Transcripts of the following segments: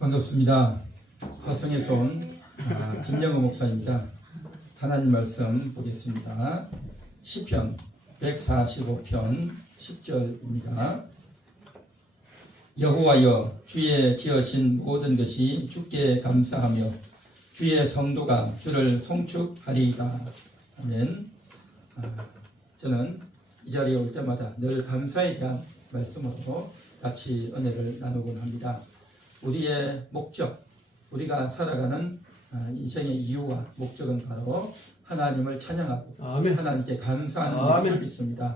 반갑습니다. 화성에서 온 김영호 목사입니다. 하나님 말씀 보겠습니다. 시편 145편 10절입니다. 여호와여, 주의 지으신 모든 것이 주께 감사하며 주의 성도가 주를 송축하리이다. 아멘. 저는 이 자리에 올 때마다 늘 감사에 대한 말씀으로 같이 은혜를 나누곤 합니다. 우리의 목적, 우리가 살아가는 인생의 이유와 목적은 바로 하나님을 찬양하고 아멘. 하나님께 감사하는 것을 믿습니다.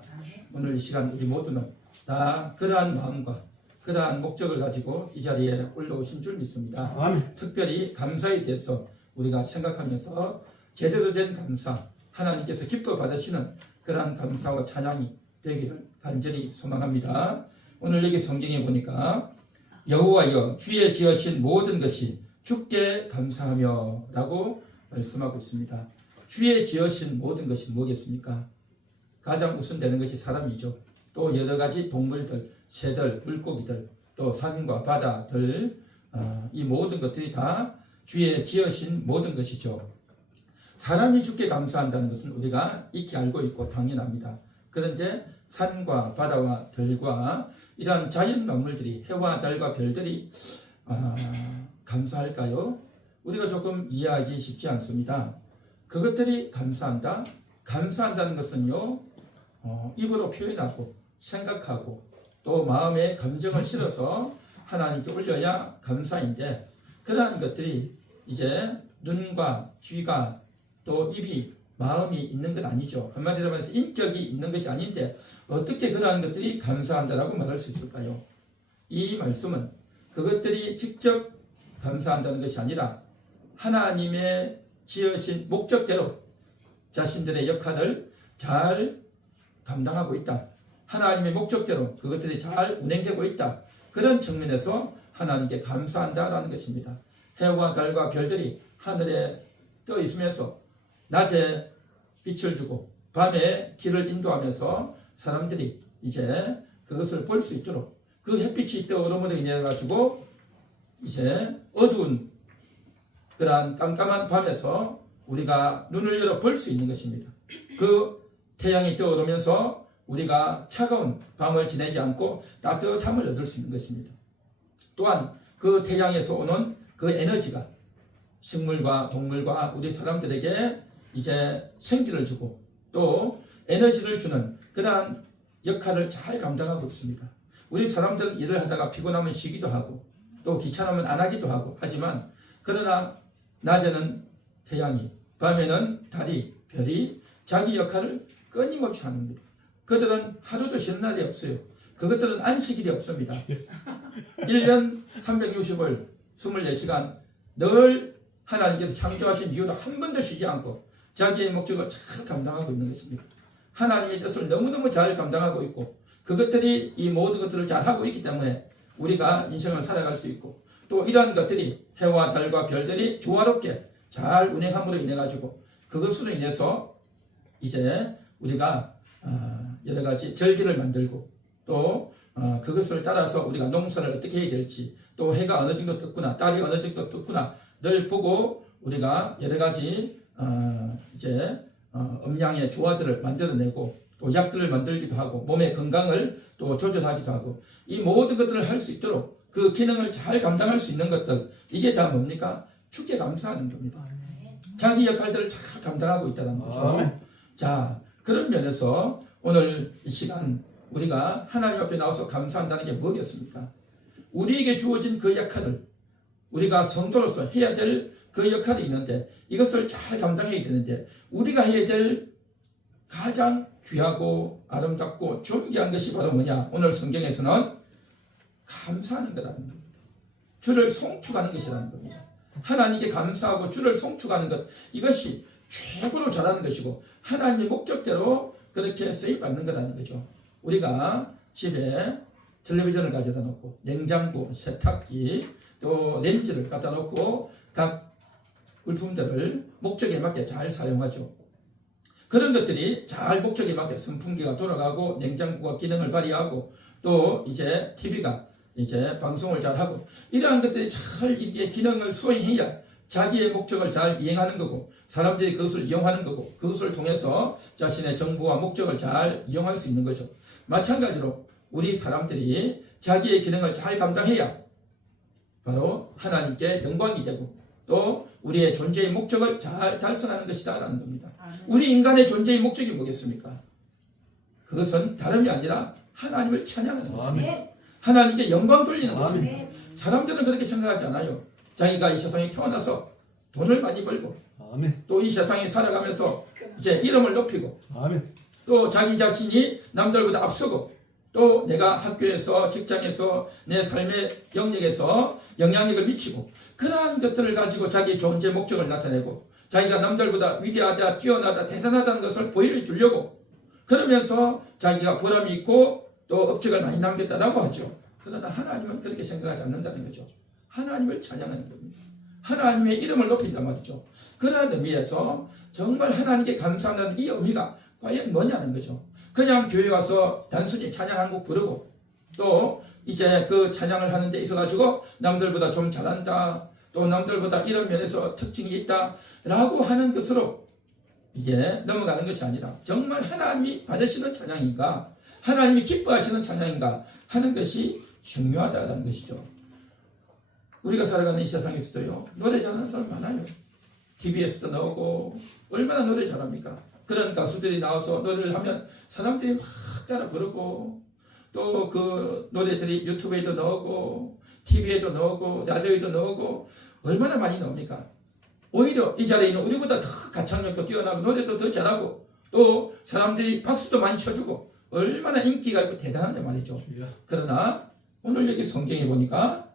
오늘 이 시간 우리 모두는 다 그러한 마음과 그러한 목적을 가지고 이 자리에 올라오신 줄 믿습니다. 아멘. 특별히 감사에 대해서 우리가 생각하면서 제대로 된 감사, 하나님께서 기뻐 받으시는 그러한 감사와 찬양이 되기를 간절히 소망합니다. 오늘 여기 성경에 보니까 여호와여, 주의 지으신 모든 것이 주께 감사하며 라고 말씀하고 있습니다. 주의 지으신 모든 것이 뭐겠습니까? 가장 우선되는 것이 사람이죠. 또 여러 가지 동물들, 새들, 물고기들, 또 산과 바다들, 이 모든 것들이 다 주의 지으신 모든 것이죠. 사람이 주께 감사한다는 것은 우리가 익히 알고 있고 당연합니다. 그런데 산과 바다와 들과 이러한 자연 만물들이, 해와 달과 별들이 감사할까요? 우리가 조금 이해하기 쉽지 않습니다. 그것들이 감사한다? 감사한다는 것은요, 입으로 표현하고 생각하고 또 마음에 감정을 실어서 하나님께 올려야 감사인데, 그러한 것들이 이제 눈과 귀가 또 입이, 마음이 있는 건 아니죠. 한마디로 말해서 인격이 있는 것이 아닌데 어떻게 그러한 것들이 감사한다라고 말할 수 있을까요? 이 말씀은 그것들이 직접 감사한다는 것이 아니라 하나님의 지으신 목적대로 자신들의 역할을 잘 감당하고 있다. 하나님의 목적대로 그것들이 잘 운행되고 있다. 그런 측면에서 하나님께 감사한다라는 것입니다. 해와 달과 별들이 하늘에 떠 있으면서 낮에 빛을 주고 밤에 길을 인도하면서 사람들이 이제 그것을 볼 수 있도록, 그 햇빛이 떠오름으로 인해 가지고 이제 어두운 그러한 깜깜한 밤에서 우리가 눈을 열어 볼 수 있는 것입니다. 그 태양이 떠오르면서 우리가 차가운 밤을 지내지 않고 따뜻함을 얻을 수 있는 것입니다. 또한 그 태양에서 오는 그 에너지가 식물과 동물과 우리 사람들에게 이제 생기를 주고 또 에너지를 주는 그러한 역할을 잘 감당하고 있습니다. 우리 사람들은 일을 하다가 피곤하면 쉬기도 하고 또 귀찮으면 안 하기도 하고 하지만, 그러나 낮에는 태양이, 밤에는 달이, 별이 자기 역할을 끊임없이 합니다. 그들은 하루도 쉬는 날이 없어요. 그것들은 안식일이 없습니다. 1년 360을 24시간 늘 하나님께서 창조하신 이유로 한 번도 쉬지 않고 자기의 목적을 잘 감당하고 있는 것입니다. 하나님의 뜻을 너무너무 잘 감당하고 있고 그것들이 이 모든 것들을 잘하고 있기 때문에 우리가 인생을 살아갈 수 있고, 또 이러한 것들이 해와 달과 별들이 조화롭게 잘 운행함으로 인해 가지고 그것으로 인해서 이제 우리가 여러 가지 절기를 만들고 또 그것을 따라서 우리가 농사를 어떻게 해야 될지, 또 해가 어느 정도 떴구나, 달이 어느 정도 떴구나 늘 보고 우리가 여러 가지 이제 음양의 조화들을 만들어내고 또 약들을 만들기도 하고 몸의 건강을 또 조절하기도 하고, 이 모든 것들을 할 수 있도록 그 기능을 잘 감당할 수 있는 것들, 이게 다 뭡니까? 주께 감사하는 겁니다. 자기 역할들을 잘 감당하고 있다는 거죠. 자, 그런 면에서 오늘 이 시간 우리가 하나님 앞에 나와서 감사한다는 게 뭐겠습니까? 우리에게 주어진 그 역할을 우리가 성도로서 해야 될 그 역할이 있는데 이것을 잘 감당해야 되는데, 우리가 해야 될 가장 귀하고 아름답고 존귀한 것이 바로 뭐냐? 오늘 성경에서는 감사하는 거라는 겁니다. 주를 송축하는 것이라는 겁니다. 하나님께 감사하고 주를 송축하는 것, 이것이 최고로 잘하는 것이고 하나님의 목적대로 그렇게 쓰임받는 거라는 거죠. 우리가 집에 텔레비전을 가져다 놓고 냉장고, 세탁기, 또 렌즈를 갖다 놓고 각 물품들을 목적에 맞게 잘 사용하죠. 그런 것들이 잘 목적에 맞게 선풍기가 돌아가고 냉장고가 기능을 발휘하고 또 이제 TV가 이제 방송을 잘하고 이러한 것들이 잘 이게 기능을 수행해야 자기의 목적을 잘 이행하는 거고 사람들이 그것을 이용하는 거고 그것을 통해서 자신의 정보와 목적을 잘 이용할 수 있는 거죠. 마찬가지로 우리 사람들이 자기의 기능을 잘 감당해야 바로 하나님께 영광이 되고 또 우리의 존재의 목적을 잘 달성하는 것이다라는 겁니다. 우리 인간의 존재의 목적이 뭐겠습니까? 그것은 다름이 아니라 하나님을 찬양하는 것입니다. 하나님께 영광 돌리는 것입니다. 사람들은 그렇게 생각하지 않아요. 자기가 이 세상에 태어나서 돈을 많이 벌고 또 이 세상에 살아가면서 이제 이름을 높이고 또 자기 자신이 남들보다 앞서고 또 내가 학교에서 직장에서 내 삶의 영역에서 영향력을 미치고 그러한 것들을 가지고 자기 존재 목적을 나타내고 자기가 남들보다 위대하다 뛰어나다 대단하다는 것을 보여주려고 그러면서 자기가 보람이 있고 또 업적을 많이 남겼다라고 하죠. 그러나 하나님은 그렇게 생각하지 않는다는 거죠. 하나님을 찬양하는 겁니다. 하나님의 이름을 높인단 말이죠. 그러한 의미에서 정말 하나님께 감사하는 이 의미가 과연 뭐냐는 거죠. 그냥 교회 와서 단순히 찬양 한 곡 부르고 또 이제 그 찬양을 하는 데 있어가지고 남들보다 좀 잘한다 또 남들보다 이런 면에서 특징이 있다 라고 하는 것으로 이게 넘어가는 것이 아니라 정말 하나님이 받으시는 찬양인가 하나님이 기뻐하시는 찬양인가 하는 것이 중요하다는 것이죠. 우리가 살아가는 이 세상에서도요 노래 잘하는 사람 많아요. TV에서도 나오고 얼마나 노래 잘합니까? 그런 가수들이 나와서 노래를 하면 사람들이 막 따라 부르고 또 그 노래들이 유튜브에도 나오고 TV에도 나오고 라디오에도 나오고 얼마나 많이 나옵니까? 오히려 이 자리에 있는 우리보다 더 가창력도 뛰어나고 노래도 더 잘하고 또 사람들이 박수도 많이 쳐주고 얼마나 인기가 있고 대단하냐 말이죠. 그러나 오늘 여기 성경에 보니까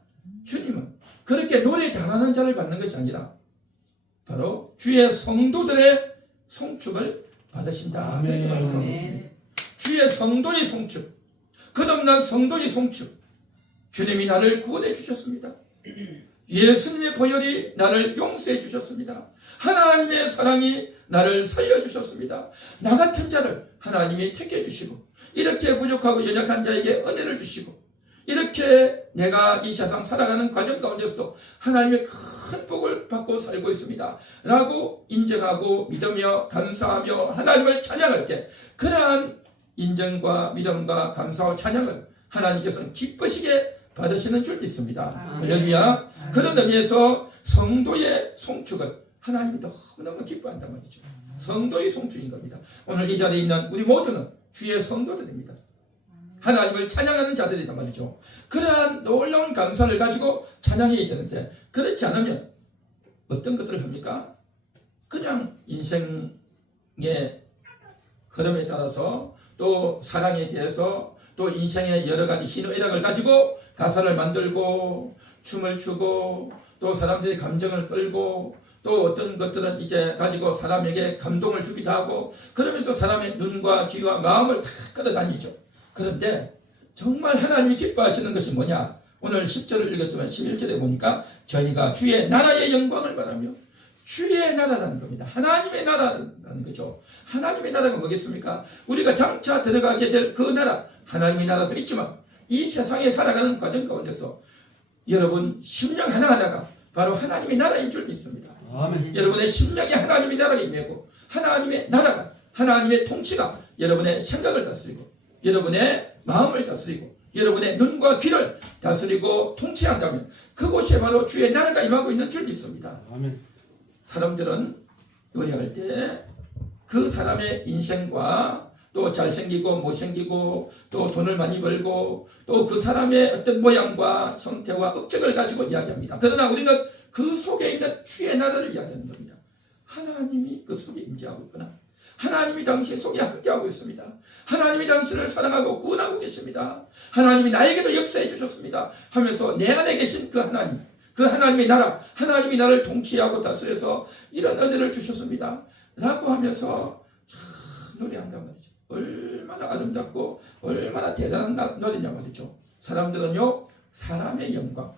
주님은 그렇게 노래 잘하는 자를 받는 것이 아니라 바로 주의 성도들의 송축을 받으신다. 주의 성도의 송축, 거듭난 성도의 송축. 주님이 나를 구원해 주셨습니다. 예수님의 보혈이 나를 용서해 주셨습니다. 하나님의 사랑이 나를 살려주셨습니다. 나 같은 자를 하나님이 택해 주시고 이렇게 부족하고 연약한 자에게 은혜를 주시고 이렇게 내가 이 세상 살아가는 과정 가운데서도 하나님의 큰 복을 받고 살고 있습니다 라고 인정하고 믿으며 감사하며 하나님을 찬양할 때 그러한 인정과 믿음과 감사와 찬양을 하나님께서는 기쁘시게 받으시는 줄 믿습니다. 할렐루야. 그런 의미에서 성도의 송축을 하나님이 너무너무 기뻐한단 말이죠. 성도의 송축인 겁니다. 오늘 이 자리에 있는 우리 모두는 주의 성도들입니다. 하나님을 찬양하는 자들이란 말이죠. 그러한 놀라운 감사를 가지고 찬양해야 되는데 그렇지 않으면 어떤 것들을 합니까? 그냥 인생의 흐름에 따라서 또 사랑에 대해서 또 인생의 여러 가지 희노애락을 가지고 가사를 만들고 춤을 추고 또 사람들의 감정을 끌고 또 어떤 것들은 이제 가지고 사람에게 감동을 주기도 하고 그러면서 사람의 눈과 귀와 마음을 다 끌어다니죠. 그런데 정말 하나님이 기뻐하시는 것이 뭐냐? 오늘 10절을 읽었지만 11절에 보니까 저희가 주의 나라의 영광을 바라며 주의 나라라는 겁니다. 하나님의 나라라는 거죠. 하나님의 나라가 뭐겠습니까? 우리가 장차 들어가게 될 그 나라 하나님의 나라도 있지만 이 세상에 살아가는 과정 가운데서 여러분 심령 하나하나가 바로 하나님의 나라인 줄 믿습니다. 아멘. 여러분의 심령이 하나님의 나라가 임하고 하나님의 나라가 하나님의 통치가 여러분의 생각을 다스리고 여러분의 마음을 다스리고 여러분의 눈과 귀를 다스리고 통치한다면 그곳에 바로 주의 나라가 임하고 있는 줄 믿습니다. 아멘. 사람들은 노래할 때 그 사람의 인생과 또 잘생기고 못생기고 또 돈을 많이 벌고 또 그 사람의 어떤 모양과 형태와 업적을 가지고 이야기합니다. 그러나 우리는 그 속에 있는 주의 나라를 이야기하는 겁니다. 하나님이 그 속에 임재하고 있구나. 하나님이 당신 속에 함께하고 있습니다. 하나님이 당신을 사랑하고 구원하고 계십니다. 하나님이 나에게도 역사해 주셨습니다 하면서 내 안에 계신 그 하나님, 그 하나님의 나라, 하나님이 나를 통치하고 다스려서 이런 은혜를 주셨습니다 라고 하면서 참 노래한단 말이죠. 얼마나 아름답고 얼마나 대단한 노래냐 말이죠. 사람들은요 사람의 영광,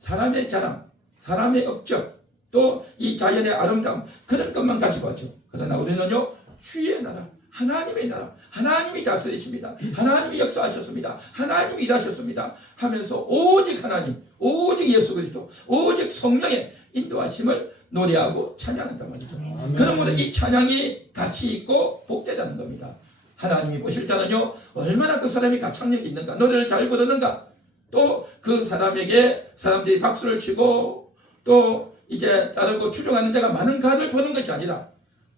사람의 자랑, 사람의 업적, 또 이 자연의 아름다움 그런 것만 가지고 하죠. 그러나 우리는요 주의 나라, 하나님의 나라, 하나님이 다스리십니다. 하나님이 역사하셨습니다. 하나님이 일하셨습니다. 하면서 오직 하나님, 오직 예수 그리스도, 오직 성령의 인도하심을 노래하고 찬양한단 말이죠. 그러므로 이 찬양이 가치 있고 복되다는 겁니다. 하나님이 보실 때는요, 얼마나 그 사람이 가창력이 있는가, 노래를 잘 부르는가, 또 그 사람에게 사람들이 박수를 치고 또 이제 따르고 추종하는 자가 많은가를 보는 것이 아니라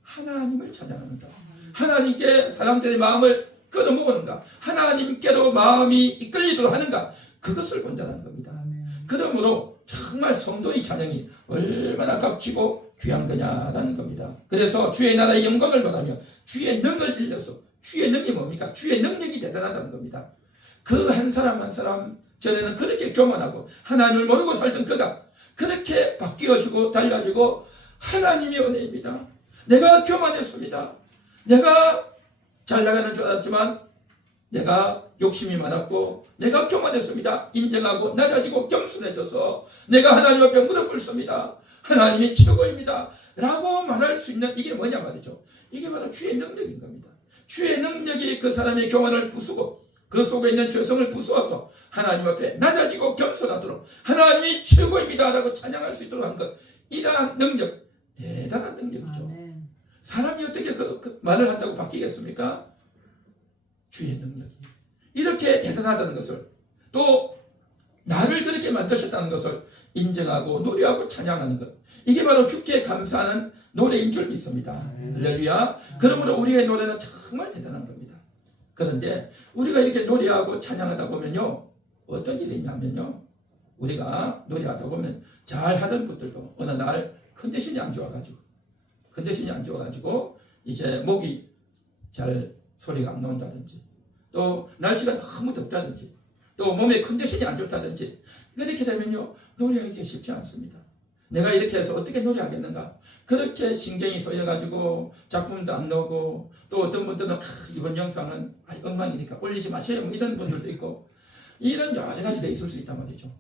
하나님을 찬양하는가, 하나님께 사람들의 마음을 끌어모으는가, 하나님께로 마음이 이끌리도록 하는가, 그것을 본다는 겁니다. 그러므로 정말 성도의 찬양이 얼마나 값지고 귀한 거냐라는 겁니다. 그래서 주의 나라의 영광을 말하며 주의 능을 일러서, 주의 능이 뭡니까? 주의 능력이 대단하다는 겁니다. 그 한 사람 한 사람 전에는 그렇게 교만하고 하나님을 모르고 살던 그가 그렇게 바뀌어지고 달라지고, 하나님의 은혜입니다. 내가 교만했습니다. 내가 잘 나가는 줄 알았지만 내가 욕심이 많았고 내가 교만했습니다. 인정하고 낮아지고 겸손해져서 내가 하나님 앞에 무릎 꿇습니다. 하나님이 최고입니다 라고 말할 수 있는, 이게 뭐냐 말이죠. 이게 바로 주의 능력인 겁니다. 주의 능력이 그 사람의 교만을 부수고 그 속에 있는 죄성을 부수어서 하나님 앞에 낮아지고 겸손하도록 하나님이 최고입니다 라고 찬양할 수 있도록 한 것, 이러한 능력, 대단한 능력이죠. 사람이 어떻게 그 말을 한다고 바뀌겠습니까? 주의 능력이 이렇게 대단하다는 것을, 또 나를 그렇게 만드셨다는 것을 인정하고 노래하고 찬양하는 것, 이게 바로 주께 감사하는 노래인 줄 믿습니다. 할렐루야. 그러므로 우리의 노래는 정말 대단한 겁니다. 그런데 우리가 이렇게 노래하고 찬양하다 보면요, 어떤 일이 있냐면요, 우리가 노래하다 보면 잘 하던 분들도 어느 날 컨디션이 안 좋아가지고 이제 목이 잘 소리가 안 나온다든지, 또 날씨가 너무 덥다든지, 또 몸의 컨디션이 안 좋다든지, 그렇게 되면요 노래하기가 쉽지 않습니다. 내가 이렇게 해서 어떻게 노래하겠는가, 그렇게 신경이 쏘여가지고 작품도 안 나오고, 또 어떤 분들은 이번 영상은 엉망이니까 올리지 마세요 뭐 이런 분들도 있고, 이런 여러 가지가 있을 수 있단 말이죠.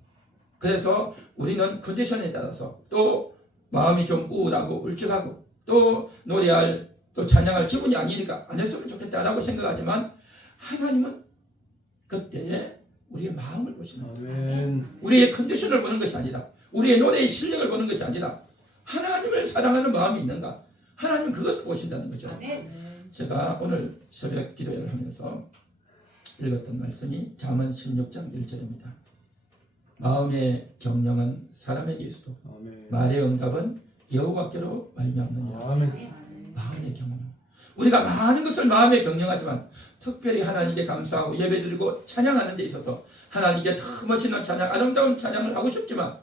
그래서 우리는 컨디션에 따라서, 또 마음이 좀 우울하고 울적하고, 또 노래할, 또 찬양할 기분이 아니니까 안 했으면 좋겠다라고 생각하지만, 하나님은 그때에 우리의 마음을 보시는, 우리의 컨디션을 보는 것이 아니라, 우리의 노래의 실력을 보는 것이 아니라 하나님을 사랑하는 마음이 있는가, 하나님은 그것을 보신다는 거죠. 제가 오늘 새벽 기도회를 하면서 읽었던 말씀이 잠언 16장 1절입니다. 마음의 경영은 사람에게 있어도 말의 응답은 여호와께로 말미암느니라. 마음의 경영, 우리가 많은 것을 마음에 경영하지만 특별히 하나님께 감사하고 예배드리고 찬양하는 데 있어서 하나님께 더 멋있는 찬양, 아름다운 찬양을 하고 싶지만,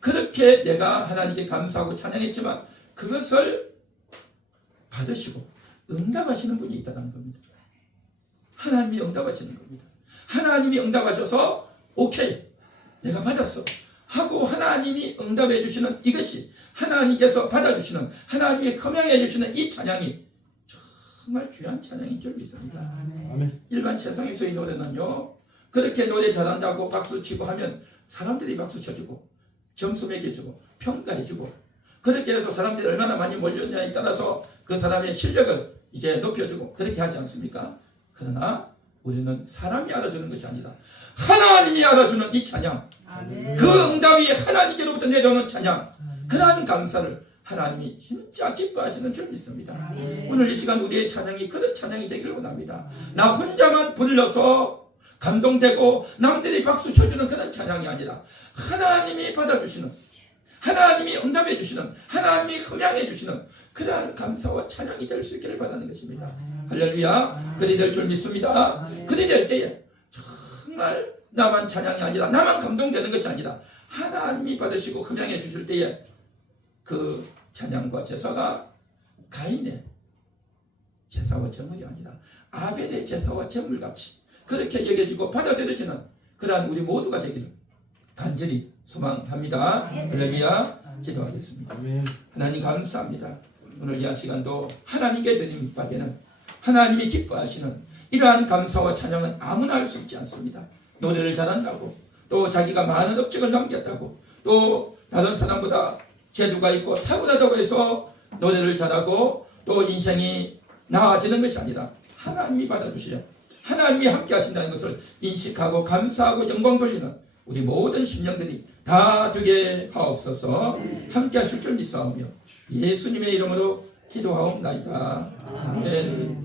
그렇게 내가 하나님께 감사하고 찬양했지만 그것을 받으시고 응답하시는 분이 있다는 겁니다. 하나님이 응답하시는 겁니다. 하나님이 응답하셔서 오케이 내가 받았어 하고 하나님이 응답해 주시는, 이것이 하나님께서 받아주시는, 하나님이 허명해 주시는 이 찬양이 정말 귀한 찬양인 줄 믿습니다. 아멘. 일반 세상에서의 노래는요, 그렇게 노래 잘한다고 박수치고 하면 사람들이 박수 쳐주고 점수 매겨주고 평가해주고, 그렇게 해서 사람들이 얼마나 많이 몰렸냐에 따라서 그 사람의 실력을 이제 높여주고 그렇게 하지 않습니까? 그러나 우리는 사람이 알아주는 것이 아니라 하나님이 알아주는 이 찬양, 아멘. 그 응답이 하나님께로부터 내려오는 찬양, 그러한 감사를 하나님이 진짜 기뻐하시는 줄 믿습니다. 아멘. 오늘 이 시간 우리의 찬양이 그런 찬양이 되기를 원합니다. 나 혼자만 불러서 감동되고 남들이 박수 쳐주는 그런 찬양이 아니라 하나님이 받아주시는, 하나님이 응답해 주시는, 하나님이 흠양해 주시는 그러한 감사와 찬양이 될 수 있기를 바라는 것입니다. 할렐루야. 그리 될 줄 믿습니다. 그리 될 때에 정말 나만 찬양이 아니라, 나만 감동되는 것이 아니라 하나님이 받으시고 흠양해 주실 때에 그 찬양과 제사가 가인의 제사와 제물이 아니라 아벨의 제사와 제물같이 그렇게 여겨지고 받아들여지는 그러한 우리 모두가 되기를 간절히 소망합니다. 할렐루야. 기도하겠습니다. 하나님 감사합니다. 오늘 이 시간도 하나님께 드린 바에는 하나님이 기뻐하시는 이러한 감사와 찬양은 아무나 할 수 있지 않습니다. 노래를 잘한다고, 또 자기가 많은 업적을 남겼다고, 또 다른 사람보다 재주가 있고 탁월하다고 해서 노래를 잘하고 또 인생이 나아지는 것이 아니라 하나님이 받아주시려 하나님이 함께 하신다는 것을 인식하고 감사하고 영광 돌리는 우리 모든 심령들이 다 되게 하옵소서. 함께 하실 줄 믿사오며 예수님의 이름으로 기도하옵나이다. 아멘.